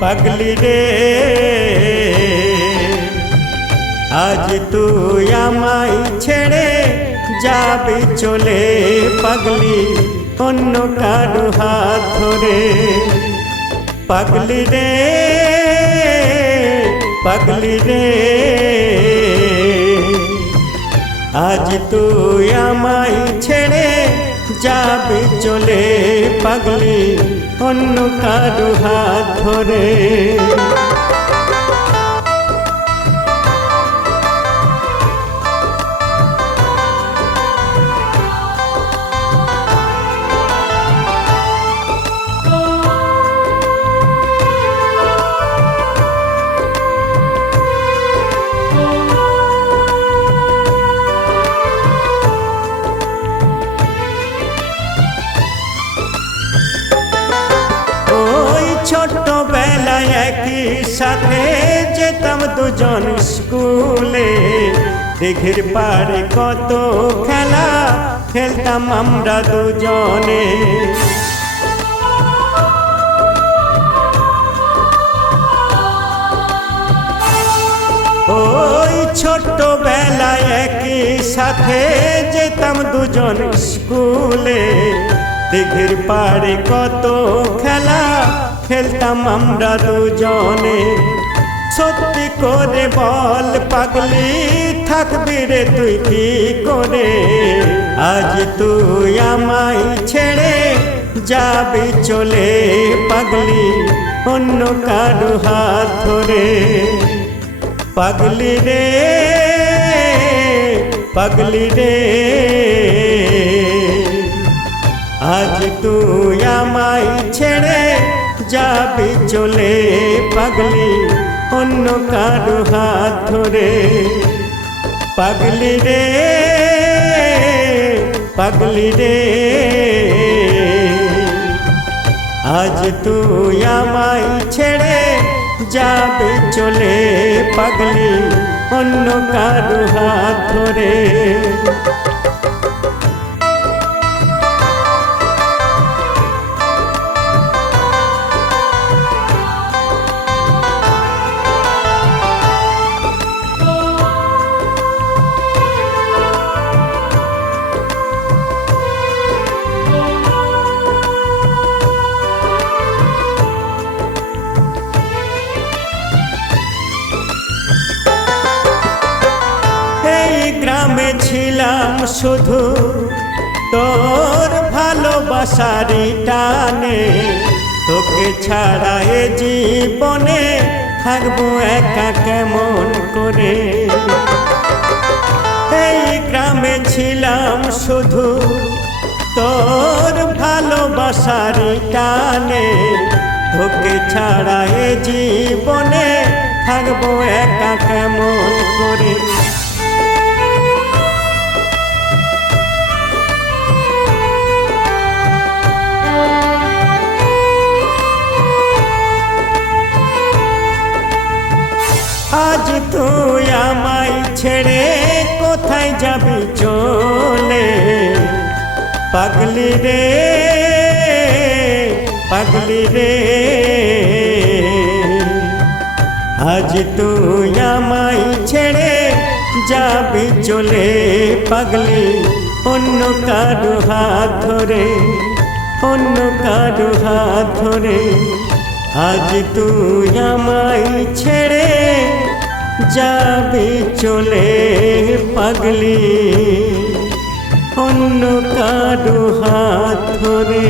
পাগলি রে আজ তুই আমায় ছেড়ে যাবি চলে পাগলি অন্য কারো হাত ধরে পাগলি রে পাগলি রে আজ তুই আমায় ছেড়ে যাবি চলে পাগলি অন্য কারো হাত ধরে ছোটবেলায় একই সাথে যেতাম দুজন স্কুলে দিঘির পাড়ে কত খেলা খেলতাম আমরা দুজনে ওই ছোটবেলায় একই সাথে যেতাম দুজন স্কুলে দিঘির পাড়ে কত খেলা খেলতাম আমরা দুজনে সত্যি করে বল পাগলি থাকবি রে তুই কি করে আজ তুই আমায় ছেড়ে যাবি চলে পাগলি অন্য কারো হাত ধরে পাগলি রে পাগলি রে আজ তুই আমায় ছেড়ে যাবি চলে পাগলি অন্য কারো হাত ধরে পাগলি রে পাগলি রে আজ তুই আমায় ছেড়ে যাবি চলে পাগলি অন্য কারো হাত ধরে গ্রামে ছিলাম শুধু তোর ভালোবাসারই টানে তোকে ছাড়া এ জীবনে থাকবো একা কেমন করে এই গ্রামে ছিলাম শুধু তোর ভালোবাসারই টানে তোকে ছাড়া এ জীবনে থাকবো একা কেমন করে আজ তুই আমায় ছেড়ে কোথায় যাবি চলে পাগলি রে পাগলি রে আজ তুই আমায় ছেড়ে যাবি চলে পাগলি অন্য কারো হাত ধরে অন্য কারো হাত ধরে আজ তুই আমায় ছেড়ে যাবি চলে পাগলি অন্য কারো হাত ধরে।